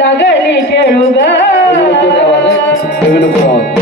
ಲಗನೆ ಕೆಳುಗ ತೆಗೆದುಕೊಳ್ಳುವುದು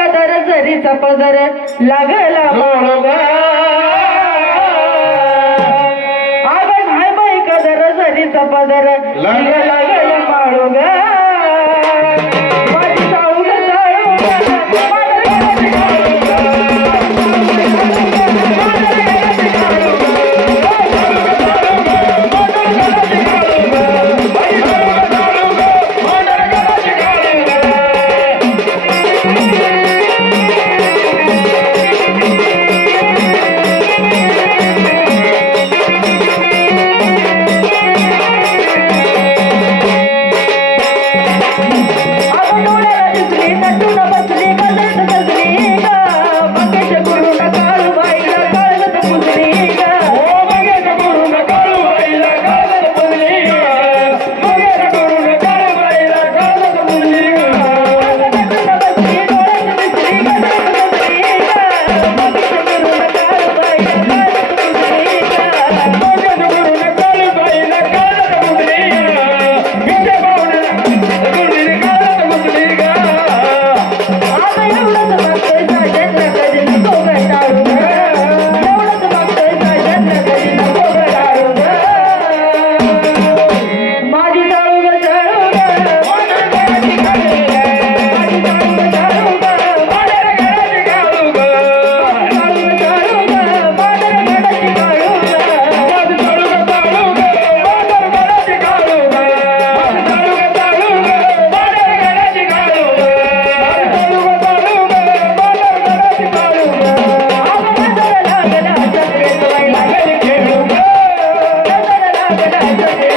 कदर जरी पदर लागला माळोगा अगं हाय बाई कदर जरी पदर लागला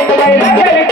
baile, baile.